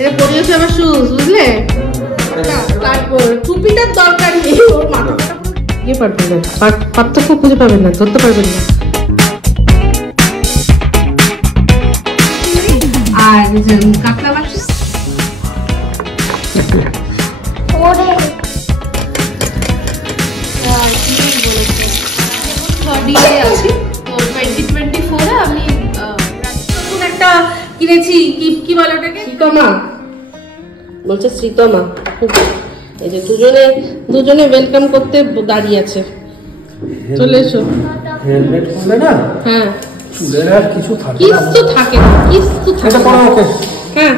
এটা পরিয়েছে আবার শুজ, বুঝলে? তারপর টুপিটার দরকার নেই, ওর মাথাটা ইয়ে পারবেন না, পার্থক্য খুঁজে পাবেন না, ধরতে পারবেন না। আর কাঁকড়া মাছ আছে তো 2024 আমি নতুন একটা কিনেছি, কি বলে ওটাকে, শ্রীতমা বলছে, শ্রীতমা। এই যে দুজনে ওয়েলকাম করতে দাঁড়িয়ে আছে, চলে এসো। হেলমেট পরলে না, হ্যাঁ চুলের আর কিছু থাকে না, কিছু থাকে না, কিছু থাকে না। হ্যাঁ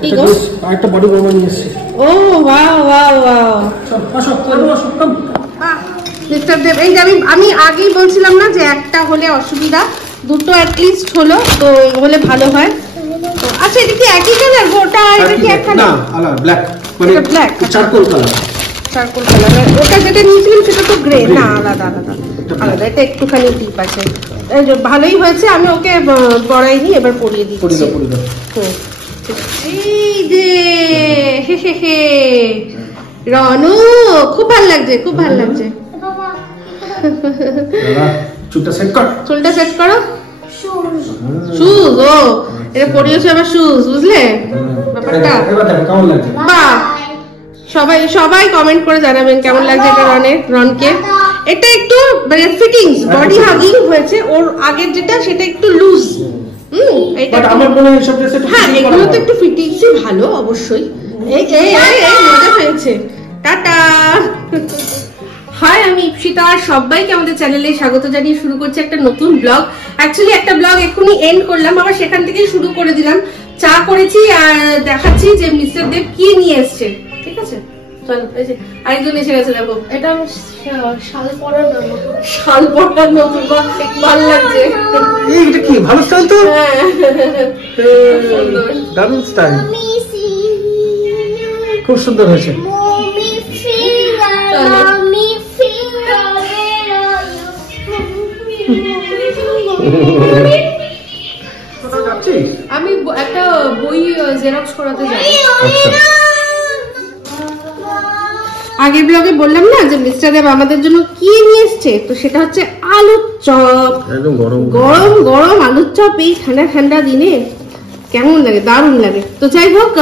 ঠিক আছে, আরেকটা বডি ওয়ার্ম নিয়ে এসেছি। ও ওয়াও ওয়াও ওয়াও, চল আসো আসো কাম। মিস্টার দেব, এই যে আমি আগেই বলছিলাম না যে একটা হলে অসুবিধা, দুটো অ্যাটলিস্ট হলো তো হলে ভালো হয়। আচ্ছা এটা কি একই কালার গোটা? এটা কি এক কালার? না আলাদা, ব্ল্যাক, মানে black charcoal colour. Charcoal colour, ওটা যেটা নিয়েছিলাম সেটা তো গ্রে না, আলাদা আলাদা আলাদা, এটা একটুখানি ডিপ আছে। এই যে ভালোই হয়েছে, আমি ওকে পরাইনি, এবার পরিয়ে দিচ্ছি। এই যে হে রনু, খুব ভালো লাগছে, খুব ভালো লাগছে। চুলটা সেট কর, চুলটা সেট করো। শুজ, ও এটা পরিয়েছে আবার শুজ, বুঝলে ব্যাপারটা? এবার দেখো কেমন লাগছে। বাহ, সবাই কমেন্ট করে জানাবেন কেমন লাগছে এটা রনকে। এটা একটু মানে ফিটিংস, বডি হাগিং হয়েছে, ওর আগের যেটা সেটা একটু লুজ। এটা আমার মনে হয় সব ড্রেসে হ্যাঁ, এগুলো তো একটু ফিটিংসই ভালো অবশ্যই। এই মজা হয়েছে, টাটা। হাই, আমি ইপসিতা, আর সবাইকে আমাদের চ্যানেলে স্বাগত জানিয়ে শুরু করছি একটা নতুন ব্লগ। অ্যাকচুয়ালি একটা ব্লগ এক্ষুনি এন্ড করলাম, আবার সেখান থেকেই শুরু করে দিলাম। চা করেছি আর দেখাচ্ছি যে মিস্টার দেব কি নিয়ে এসছে, ঠিক আছে? চলো, এই যে আরেকজন এসে গেছে, দেখো এটা শাল পরার নতুন, ভালো লাগছে। এইটা কি ভালো স্টাইল তো, দারুণ স্টাইল, খুব সুন্দর হয়েছে। আমি একটা বই জেরক্স করাতে যাই। আগের ব্লগে বললাম না যে মিস্টার দেব আমাদের জন্য কি নিয়ে এসছে, তো সেটা হচ্ছে আলুর চপ। একদম গরম গরম আলুর চপ এই ঠান্ডা ঠান্ডা দিনে কেমন লাগে, দারুণ লাগে। তো যাই হোক,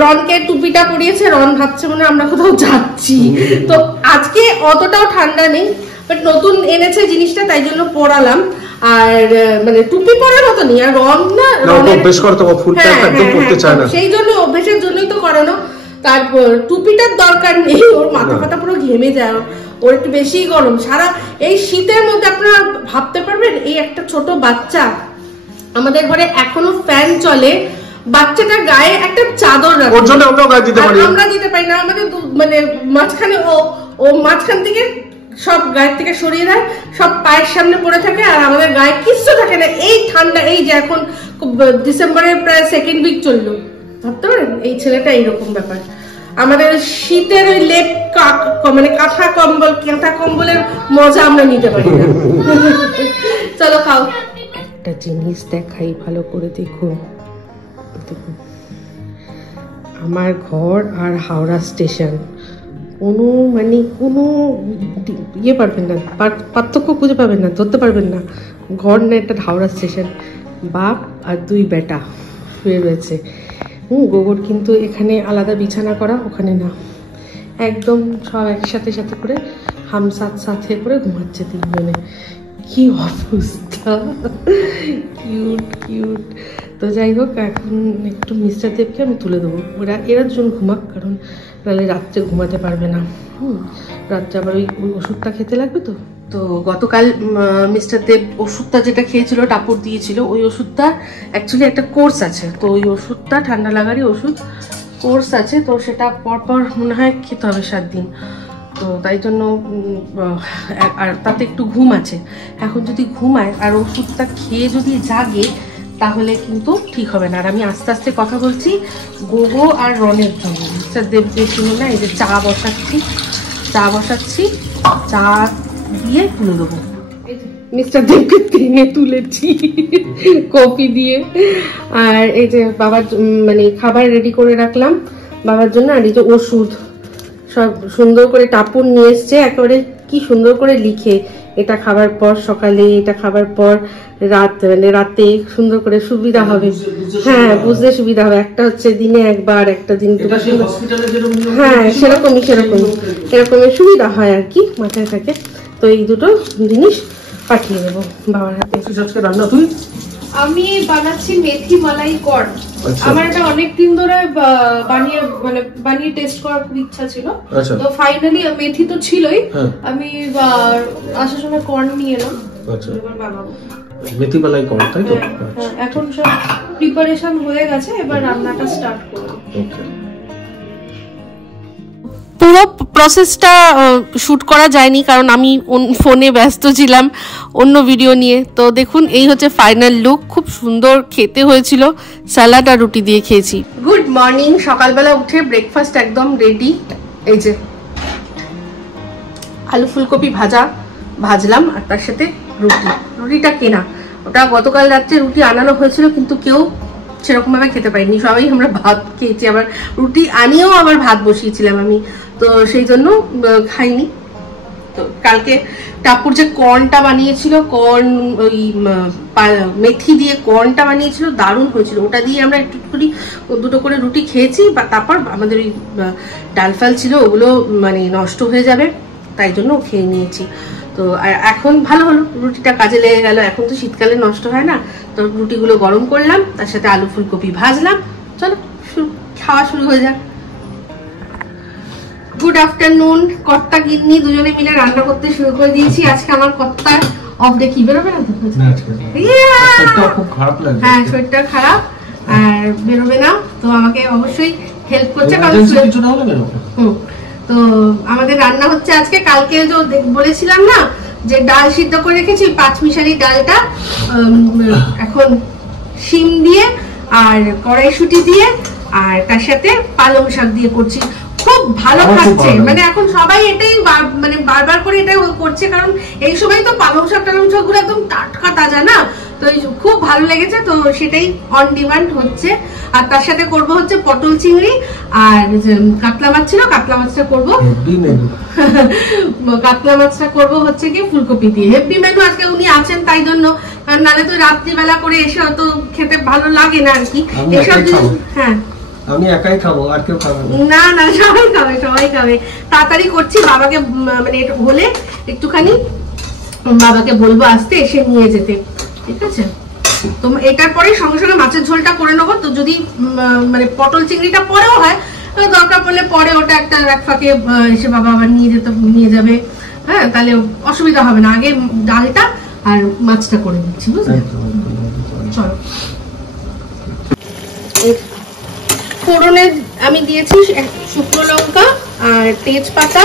রনকে টুপিটা পরিয়েছে, রন ভাবছে মানে আমরা কোথাও যাচ্ছি। তো আজকে অতটাও ঠান্ডা নেই, বাট নতুন এনেছে জিনিসটা, তাই জন্য পরালাম। আর মানে টুপি পরার মতো নেই, আর রন না অভ্যেস করতে ফুলটা একদম পড়তে চায় না, সেই জন্য অভ্যেসের জন্যই তো করানো। তারপর টুপিটার দরকার নেই, ওর মাথা ফাটা পুরো ঘেমে যায়, ওর একটু বেশি গরম। সারা এই শীতের মধ্যে আপনারা ভাবতে পারবেন, এই একটা ছোট বাচ্চা, আমাদের ঘরে এখনো ফ্যান চলে, বাচ্চাটার গায়ে একটা চাদর রাখে, আমরা দিতে পারি না। আমাদের মানে মাঝখানে ও মাঝখান থেকে সব গায়ের থেকে সরিয়ে দেয়, সব পায়ের সামনে পড়ে থাকে, আর আমাদের গায়ে কিচ্ছু থাকে না। এই ঠান্ডা, এই যে এখন ডিসেম্বরের প্রায় সেকেন্ড উইক চললো, ভাবতে পারেন এই ছেলেটা এইরকম ব্যাপার। আমাদের শীতের ওই লেপ মানে কাঁথা কম্বলের মজা আমরা নিতে পারি না। চলো খাও। একটা জিনিস দেখাই, ভালো করে দেখুন। আমার ঘর আর হাওড়া স্টেশন কোনো ইয়ে পারবেন না, পার্থক্য খুঁজে পাবেন না, ধরতে পারবেন না। ঘর না, একটা হাওড়া স্টেশন। বাপ আর দুই বেটা শুয়ে রয়েছে। গোবর কিন্তু এখানে আলাদা বিছানা করা, ওখানে না, একদম সব একসাথে সাথে করে সাথে করে ঘুমাচ্ছে তিনজনে। কি অবস্থা, কিউট। তো যাই হোক, এখন একটু মিস্টার দেবকে আমি তুলে দেবো, এরা দুজন ঘুমাক, কারণ নাহলে রাত্রে ঘুমাতে পারবে না। রাত্রে আবার ওই ওষুধটা খেতে লাগবে। তো গতকাল মিস্টার দেব ওষুধটা যেটা খেয়েছিল, টাপুর দিয়েছিল, ওই ওষুধটা অ্যাকচুয়ালি একটা কোর্স আছে, তো ওই ওষুধটা ঠান্ডা লাগারই ওষুধ কোর্স আছে, তো সেটা পরপর মনে হয় খেতে হবে 7 দিন। তো তাই জন্য আর তাতে একটু ঘুম আছে। এখন যদি ঘুমায় আর ওষুধটা খেয়ে যদি জাগে, তাহলে কিন্তু ঠিক হবে না। আর আমি আস্তে আস্তে কথা বলছি গোগো আর রনের জন্য। মিস্টার দেব যে শুনুন না, এই যে চা বসাচ্ছি, চা দিয়ে তুলে দেবো। এই যে মিস্টার দেবকে টেনে তুলেছি কফি দিয়ে। আর এই যে বাবার মানে খাবার রেডি করে রাখলাম বাবার জন্য। আর এই যে ওষুধ সব সুন্দর করে টাপুর নিয়ে এসছে, একেবারে কি সুন্দর করে লিখে, এটা খাবার পর সকালে, এটা খাবার পর রাত, মানে রাতে, সুন্দর করে সুবিধা হবে। হ্যাঁ, বুঝতে সুবিধা হবে। একটা হচ্ছে দিনে একবার, একটা দিন, হ্যাঁ সেরকমই এরকমই সুবিধা হয় আর কি, মাথায় থাকে। তো এই দুটো জিনিস পাঠিয়ে দেবো বাবার হাতে। রান্না তুই? আমি বানাচ্ছি মেথি মালাই কর্ন। আমার এটা অনেকদিন ধরে বানিয়ে টেস্ট করার খুব ইচ্ছা ছিল। তো ফাইনালি মেথি তো ছিলই, আমি আসার সময় কর্ন নিয়ে এলাম। এবার বানাবো মেথি মালাই কর্ন, তাই তো? এখন সব প্রিপারেশন হয়ে গেছে, এবার রান্নাটা স্টার্ট করব। পুরো প্রসেসটা শুট করা যায়নি কারণ আমি ফোনে ব্যস্ত ছিলাম অন্য ভিডিও নিয়ে। তো দেখুন এই হচ্ছে ফাইনাল লুক, খুব সুন্দর খেতে হয়েছিল। স্যালাড আর রুটি দিয়ে খেয়েছি। গুড মর্নিং, সকালবেলা উঠে ব্রেকফাস্ট একদম রেডি। এই যে আলু ফুলকপি ভাজলাম, আর তার সাথে রুটিটা কেনা, ওটা গতকাল রাত্রে রুটি আনানো হয়েছিল কিন্তু কেউ সেরকম ভাবে খেতে পারিনি, সবাই আমরা ভাত খেয়েছি। আবার রুটি আনিয়েও আবার ভাত বসিয়েছিলাম আমি, তো সেই জন্য খাইনি। তো কালকে টাপুর যে কর্নটা বানিয়েছিল, কর্ন ওই মেথি দিয়ে কর্নটা বানিয়েছিল, দারুণ হয়েছিল। ওটা দিয়ে আমরা দুটো করে রুটি খেয়েছি। বা তারপর আমাদের ওই ডাল ফাল ছিল, ওগুলো মানে নষ্ট হয়ে যাবে, তাই জন্য খেয়ে নিয়েছি। তো এখন ভালো হলো, রুটিটা কাজে লেগে গেল। এখন তো শীতকালে নষ্ট হয় না। তো রুটিগুলো গরম করলাম, তার সাথে আলু ফুলকপি ভাজলাম। চলো খাওয়া শুরু হয়ে যাক। Good afternoon. কর্তা গিন্নি দুজনে মিলে রান্না করতে শুরু করে দিয়েছি। আজকে আমার কর্তার অফ ডে। কি বেরোবে না? হ্যাঁ, শরীরটা খারাপ আর বেরোবে না, তো আমাকে অবশ্যই হেল্প করছে। তো আমাদের রান্না হচ্ছে আজকে, কালকে যে বলেছিলাম না যে ডাল সিদ্ধ করে রেখেছি, পাঁচমিশালি ডালটা এখন শিম দিয়ে আর কড়াইশুঁটি দিয়ে আর তার সাথে পালং শাক দিয়ে করছি। খুব ভালো খাচ্ছে, মানে এখন সবাই এটাই মানে বারবার করে এটাই করছে, কারণ এই সময় তো পালং শাক গুলো একদম টাটকা তাজা না, তো খুব ভালো লেগেছে। তো সেটাই অন ডিমান্ড হচ্ছে। আর তার সাথে করব হচ্ছে পটল চিংড়ি, আর কাতলা মাছ ছিল, কাতলা মাছটা করবো কাতলা মাছটা করবো হচ্ছে কি ফুলকপি দিয়ে। হেভি মেনু আজকে, উনি আছেন তাই জন্য, নালে তো রাত্রিবেলা করে এসে অত খেতে ভালো লাগে না আর কি এসব জিনিস। হ্যাঁ, আমি একাই খাবো, আর কেউ খাবে না? না, সবাই খাবে। তাড়াতাড়ি করছি, বাবাকে মানে এটা হলে একটুখানি বাবাকে বলবো আসতে, এসে নিয়ে যেতে, ঠিক আছে? তো এটার পরে সঙ্গে সঙ্গে মাছের ঝোলটা করে নেবো। তো যদি মানে পটল চিংড়িটা পরেও হয়, দরকার পড়লে পরে ওটা একটা এক ফাঁকে এসে বাবা আবার নিয়ে যাবে। হ্যাঁ, তাহলে অসুবিধা হবে না। আগে ডালটা আর মাছটা করে দিচ্ছি, বুঝলে? চলো। ফোড়নে আমি দিয়েছি শুকনো লঙ্কা আর তেজপাতা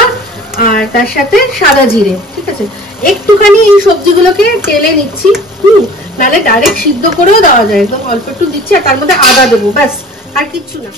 আর তার সাথে সাদা জিরে, ঠিক আছে? একটুখানি এই সবজিগুলোকে তেলে নিচ্ছি, নাহলে ডাইরেক্ট সিদ্ধ করেও দেওয়া যায়। একদম অল্প একটু দিচ্ছি, আর তার মধ্যে আদা দেবো, ব্যাস, আর কিচ্ছু না।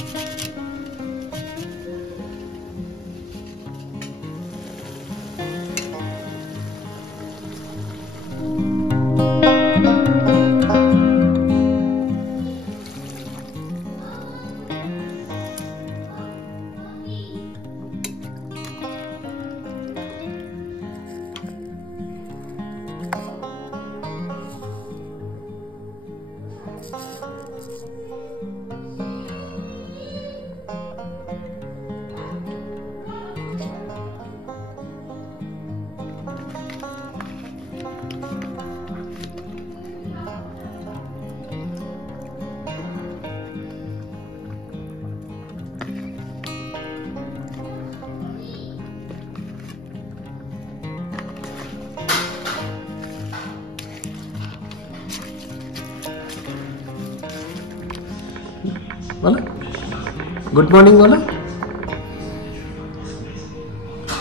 गुड मॉर्निंग बोला,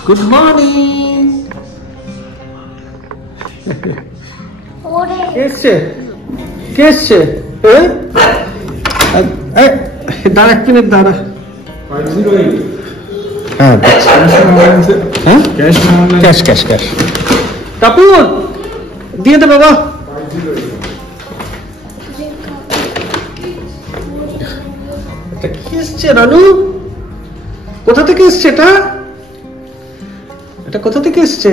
गुड मॉर्निंग। कैसे दाड़ा एक मिनट दाड़ा। Cash cash cash. टापुर দিয়ে দে বাবা। এটা কি এসছে রানু? কোথা থেকে এসছে এটা? এটা কোথা থেকে এসছে?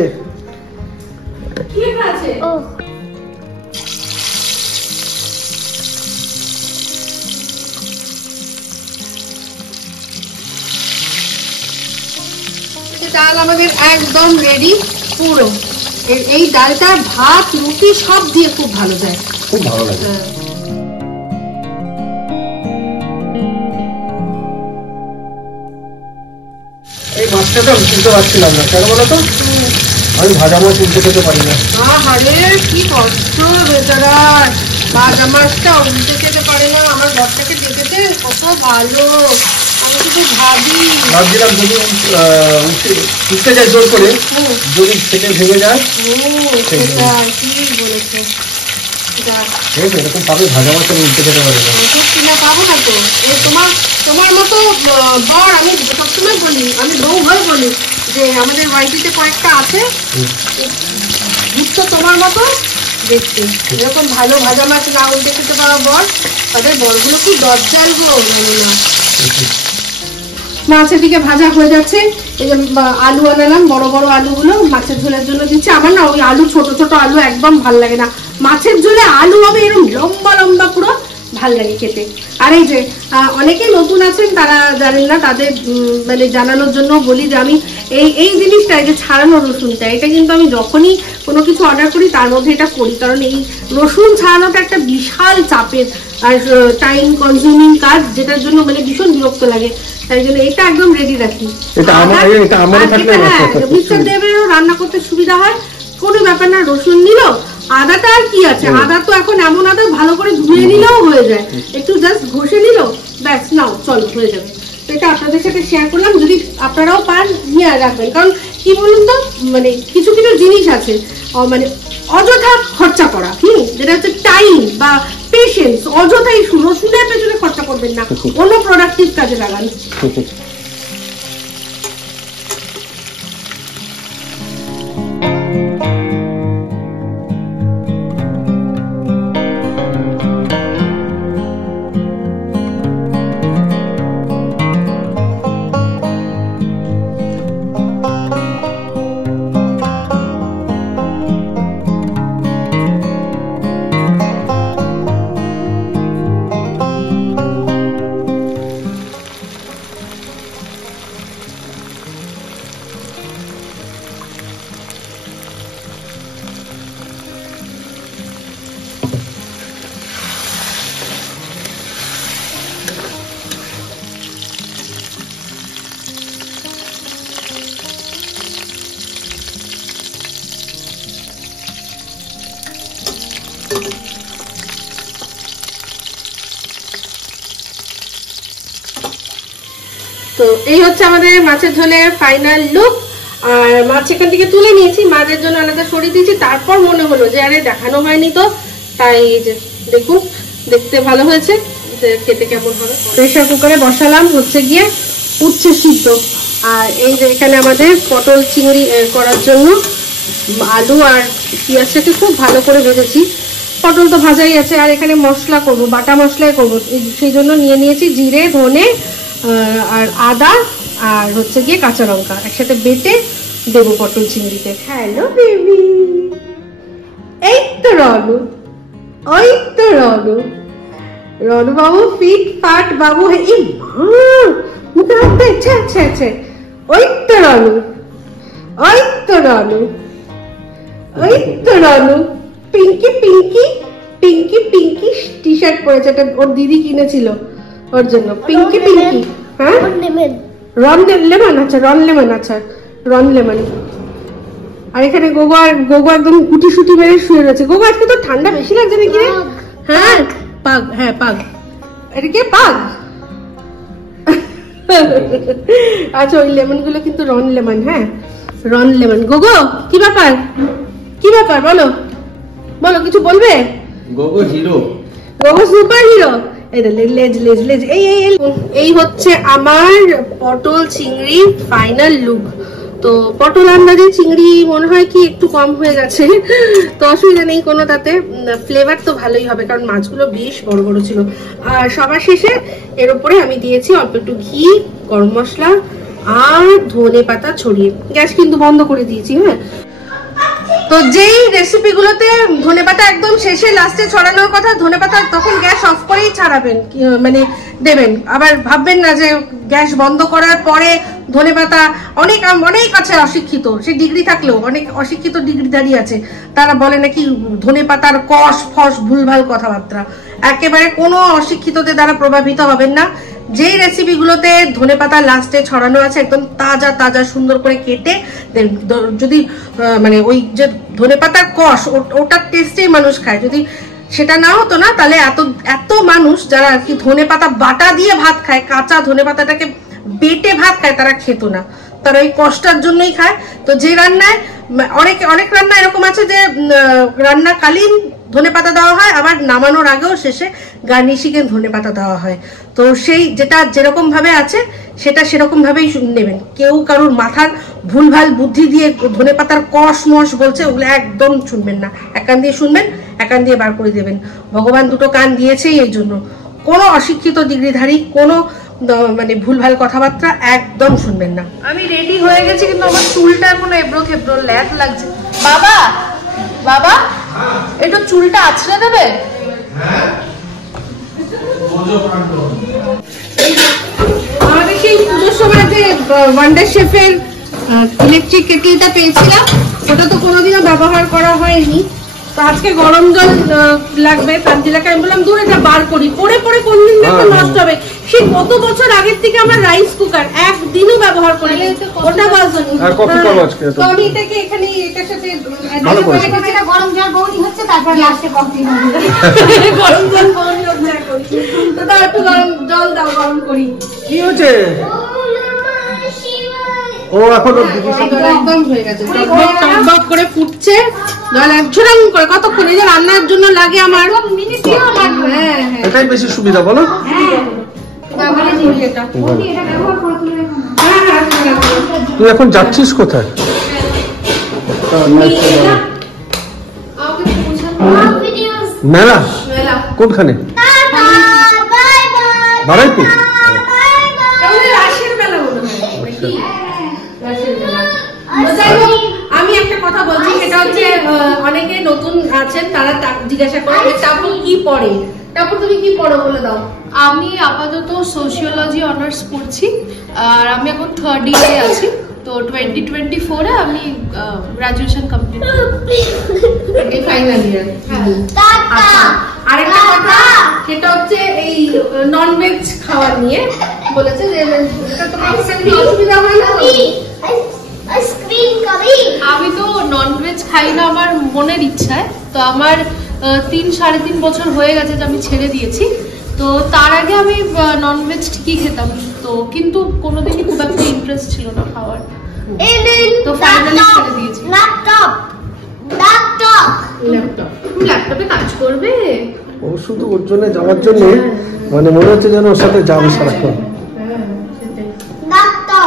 কি লেখা আছে? ও ডাল আমাদের একদম রেডি পুরো। এই ডালটা ভাত রুটি সব দিয়ে খুব ভালো যায়। খুব ভালো লাগে। এই মাছটা তো আমি কিনতে পারছিলাম না, কেন বলো তো? আমি ভাজা মাছ কিনতে খেতে পারি না। আরে কি কষ্ট বেচারা, ভাজা মাছটা উল্টে খেতে পারে না। আমার ঘরটাকে দেখেছে কত ভালো, আমি শুধু ভাবছিলাম যদি উঠতে যায় জোর করে, যদি খেতে ভেঙে যায় সেটা কি বলেছে। এরকম পাবে ভাজা মাছ আমি উঠতে খেতে পারি না। কিনা পাবো না তো। তোমার মতো বর আমি সবসময় বলি, আমি বউ হয়ে বলি যে আমাদের বাড়িতে কয়েকটা আছে তো তোমার মতো দেখতে, এরকম ভালো ভাজা মাছ না উল্টে খেতে পাওয়া বর, তাদের বরগুলো কি দরজাল গো। মাছের দিকে ভাজা হয়ে যাচ্ছে। এই যে আলু আনালাম, বড় বড় আলুগুলো মাছের ঝোলের জন্য দিচ্ছি। আমার না ওই আলু ছোট ছোট আলু একদম ভাল লাগে না, মাছের ঝোলে আলু হবে এরকম লম্বা লম্বা পুরো ভাল লাগে খেতে। আর এই যে অনেকে নতুন আছেন তারা জানেন না, তাদের মানে জানানোর জন্য বলি যে আমি এই জিনিসটা, এই যে ছাড়ানো রসুনটা, এটা কিন্তু আমি যখনই কোনো কিছু অর্ডার করি তার মধ্যে এটা করি, কারণ এই রসুন ছাড়ানোটা একটা বিশাল চাপের আর টাইম কনজিউমিং কাজ, যেটার জন্য মানে ভীষণ বিরক্ত লাগে। তাই জন্য এটা একদম রেডি রাখি। মিস্টার দেবেরও রান্না করতে সুবিধা হয়, কোনো ব্যাপার না। রসুন নিল, আদাটা আর কি আছে, আদা তো এখন এমন আদা ভালো করে ধুয়ে নিলেও হয়ে যায়, একটু জাস্ট ঘষে নিল, ব্যাস নাও চলো হয়ে যাবে। তো এটা আপনাদের সাথে শেয়ার করলাম, যদি আপনারাও পান নিয়ে রাখবেন। কারণ কি বলুন তো, মানে কিছু কিছু জিনিস আছে মানে অযথা খরচা করা, যেটা হচ্ছে টাইম বা পেশেন্স, অযথাই রসুনের পেছনে খরচা করবেন না, অন্য প্রোডাক্টিভ কাজে লাগান। তো এই হচ্ছে আমাদের মাছের ঝোলের ফাইনাল লুক। আর মাছ এখান থেকে তুলে নিয়েছি, মাছের জন্য আলাদা সরিয়ে দিয়েছি। তারপর মনে হলো যে আরে দেখানো হয়নি তো, তাই যে দেখুন দেখতে ভালো হয়েছে, খেতে কেমন হবে। প্রেসার কুকারে বসালাম, হচ্ছে গিয়ে উচ্ছে সিদ্ধ। আর এই যে এখানে আমাদের পটল চিংড়ি করার জন্য আলু আর পেঁয়াজটাকে খুব ভালো করে ভেজেছি। পটল তো ভাজাই আছে, আর এখানে মশলা করবো, বাটা মশলাই করবো, সেই জন্য নিয়ে নিয়েছি জিরে, ধনে আর আদা আর হচ্ছে গিয়ে কাঁচা লঙ্কা একসাথে বেটে দেবো পটল চিংড়িতে। হ্যালো বেবি, এই তো রনু, ওই তো রনু, রনু বাবু ফিট ফাট বাবু। এই মুখে রাখতে আচ্ছা আচ্ছা আচ্ছা, ওই তো রনু, ওই তো রনু, ওই তো রনু। পিঙ্কি পিঙ্কি পিঙ্কি পিঙ্কি টি শার্ট পরেছে, এটা ওর দিদি কিনেছিল ওর জন্য। পিঙ্কি পিঙ্কি, হ্যাঁ রন লেমন, আচ্ছা রন লেমন, আচ্ছা রন লেমন। আর এখানে গোগো একদম গুটি সুটি মেরে শুয়ে রয়েছে। গোগো আজকে তো ঠান্ডা বেশি লাগছে নাকি রে? হ্যাঁ পাগ, হ্যাঁ পাগ, এটা কে পাগ? আচ্ছা ওই লেমন গুলো কিন্তু রন লেমন, হ্যাঁ রন লেমন। গোগো কি ব্যাপার, কি ব্যাপার বলো, বলো কিছু বলবে? গোগো হিরো, গোগো সুপার হিরো। এই হচ্ছে আমার পটল চিংড়ি ফাইনাল লুক। তো পটল আন্দাজে চিংড়ি মনে হয় কি একটু কম হয়ে গেছে, তো অসুবিধা নেই কোনো, তাতে ফ্লেভার তো ভালোই হবে কারণ মাছগুলো বেশ বড় বড় ছিল। আর সবার শেষে এর উপরে আমি দিয়েছি অল্প একটু ঘি, গরম মশলা আর ধনে পাতা ছড়িয়ে। গ্যাস কিন্তু বন্ধ করে দিয়েছি। হ্যাঁ, তো যেই রেসিপি গুলোতে ধনেপাতা একদম শেষে লাস্টে ছড়ানোর কথা, ধনেপাতা তখন গ্যাস অফ করেই ছাড়াবেন, মানে দেবেন। আবার ভাববেন না যে গ্যাস বন্ধ করার পরে ধনেপাতা, অনেক আছে অশিক্ষিত, সে ডিগ্রি থাকলেও অনেক অশিক্ষিত ডিগ্রিধারী আছে, তারা বলে নাকি ধনেপাতার কষ ফস ভুলভাল কথাবার্তা। একেবারে কোনো অশিক্ষিতদের দ্বারা প্রভাবিত হবেন না। যেই রেসিপি গুলোতে ধনেপাতা লাস্টে ছড়ানো আছে একদম তাজা তাজা সুন্দর করে কেটে, যদি মানে ওই যে ধনেপাতার কষ ওটার টেস্টেই মানুষ খায়, যদি সেটা না হতো না তাহলে এত মানুষ যারা আর কি ধনেপাতা বাটা দিয়ে ভাত খায়, কাঁচা ধনেপাতাটাকে বেটে ভাত খায়, তারা খেত না, তারা ওই কষ্টার জন্যই খায়। তো যে রান্নায় অনেক রান্না এরকম আছে যে রান্নাকালীন ধনেপাতা দেওয়া হয়, আবার নামানোর আগেও শেষে গার্নিশিং এর ধনেপাতা দেওয়া হয়। তো সেই যেটা যেরকম ভাবে আছে সেটা সেরকম ভাবেই নেবেন। কেউ কারোর মাথার ভুলভাল বুদ্ধি দিয়ে ধনেপাতার কষ মশ বলছে, ওগুলো একদম শুনবেন না। এক কান দিয়ে শুনবেন, এক কান দিয়ে বার করে দেবেন। ভগবান দুটো কান দিয়েছেই এই জন্য। কোনো অশিক্ষিত ডিগ্রিধারী কোনো মানে ভুলভাল কথাবার্তা একদম শুনবেন না। আমি রেডি হয়ে গেছি কিন্তু আমার চুলটা এখনো এবড়ো খেবড়ো ল্যাক লাগছে। বাবা বাবা একটু চুলটা আছড়ে দেবে। আমাদের সেই পুজোর সময় যে ওয়ান্ডার শেফের ইলেকট্রিক কেটলিটা পেয়েছিলাম, ওটা তো কোনোদিনও ব্যবহার করা হয়নি। তো আজকে গরম জল লাগবে, তান্তিলাকে আমি বললাম দূর এটা বার করি, পরে পরে কোন দিন দেখো নষ্ট হবে। সেই কত বছর আগের থেকে আমার রাইস কুকার একদিনও ব্যবহার করি, ওটা বাজনি। তো আমি এটাকে এখানে এটার সাথে গরম জল বৌনি হচ্ছে, তারপর লাস্টে কফি গরম জল বৌনি হচ্ছে, তো তার একটু গরম জল দাও, গরম করি। কি হচ্ছে? ও এখন একদম হয়ে গেছে, টকবক করে ফুটছে, ঝুরাং করে কতক্ষণ এই যে রান্নার জন্য লাগে আমার মিনিট। হ্যাঁ, এটাই বেশি সুবিধা বলো। তুই এখন যাচ্ছিস কোথায়? মেলা? কোনখানে? বারাইপুর? আমি একটা কথা বলছি, সেটা হচ্ছে অনেকে নতুন আছেন, তারা জিজ্ঞাসা করে টাপু কি পড়ে। টাপু তুমি কি পড়ো বলে দাও। আমি আপাতত সোশিওলজি অনার্স পড়ছি, আর আমি এখন 3rd ইয়ারে আছি। তো 2024-এ আমি গ্রাজুয়েশন কমপ্লিট করব, ফাইনাল ইয়ার। আচ্ছা, আরেকটা কথা, সেটা হচ্ছে এই ননভেজ খাওয়া নিয়ে বলেছে যে এটা তোমার অসুবিধা হয় না? আমি তো ননভেজ খাই না আমার মনের ইচ্ছায়। তো আমার 3-3.5 বছর হয়ে গেছে যে আমি ছেড়ে দিয়েছি। তো তার আগে আমি ননভেজ ঠিকই খেতাম, তো কিন্তু কোনোদিনই খুব একটা ইন্টারেস্ট ছিল না খাওয়ার। তো ফাইনালি ছেড়ে দিয়েছি। ল্যাপটপে কাজ করবে ও, শুধু ওর জন্য যাওয়ার জন্য মানে মনে হচ্ছে যেন ওর সাথে যাবে সারাক্ষণ। তো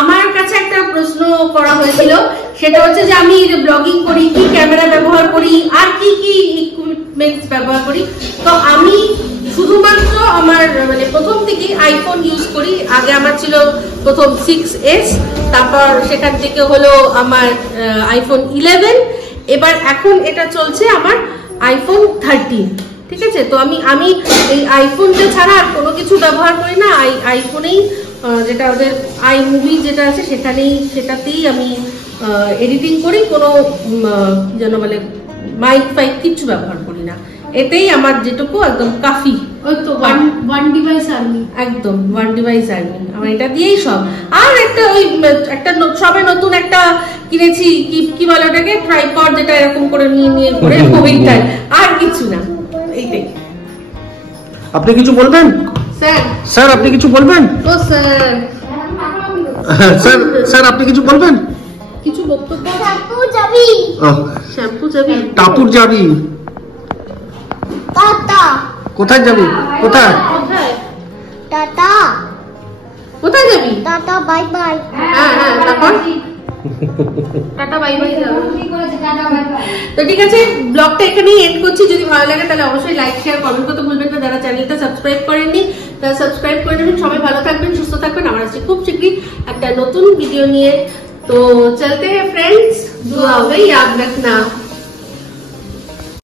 আমার কাছে একটা প্রশ্ন করা হয়েছিল, সেটা হচ্ছে যে আমি ব্লগিং করি, কি ক্যামেরা ব্যবহার করি, আর কি কি ইকুইপমেন্টস ব্যবহার করি। তো আমি শুধুমাত্র আমার মানে প্রথম থেকে আইফোন ইউজ করি। আগে আমার ছিল প্রথম 6s, তারপর সেখান থেকে হলো আমার আইফোন 11, এবার এখন এটা চলছে আমার আইফোন 13। ঠিক আছে, তো আমি এই আইফোনটা ছাড়া আর কোনো কিছু ব্যবহার করি না। আইফোনেই যেটা ওদের আইমুভি যেটা আছে সেটাতেই আমি এডিটিং করি। কোনো যেন বলে মাইক ফাইক কিছু ব্যবহার করি না, এতেই আমার যেটুকু একদম কাফি। ওই তো ওয়ান ডিভাইস আর্মি, একদম ওয়ান ডিভাইস আর্মি, আমার এটা দিয়েই সব। আর একটা ওই একটা সবে নতুন একটা কিনেছি, কি বলে ওটাকে, ট্রাইপড, যেটা এরকম করে নিয়ে করে ওইটাই, আর কিছু না, এইটাই। আপনি কিছু বলবেন স্যার? স্যার আপনি কিছু বলবেন? ও স্যার, স্যার স্যার আপনি কিছু বলবেন? কিছু বক্তব্য? শ্যাম্পু যাবি? শ্যাম্পু যাবি? টাপুর যাবি? টাটা। কোথায় যাবি? কোথায়? কোথায়? টাটা। কোথায় কোথায় যাবি? Tata bye bye. হ্যাঁ তারপর টাটা বাই বাই যাবো। তো ঠিক আছে, ব্লগটা এখানেই এন্ড করছি। যদি ভালো লাগে তাহলে অবশ্যই লাইক শেয়ার কমেন্ট করতে ভুলবেন না। যারা চ্যানেলটা সাবস্ক্রাইব করেননি তারা সাবস্ক্রাইব করে নেবেন। সবাই ভালো থাকবেন, সুস্থ থাকবেন। আমার আসছে খুব শীঘ্রই একটা নতুন ভিডিও নিয়ে। तो चलते हैं फ्रेंड्स, दुआ में याद रखना।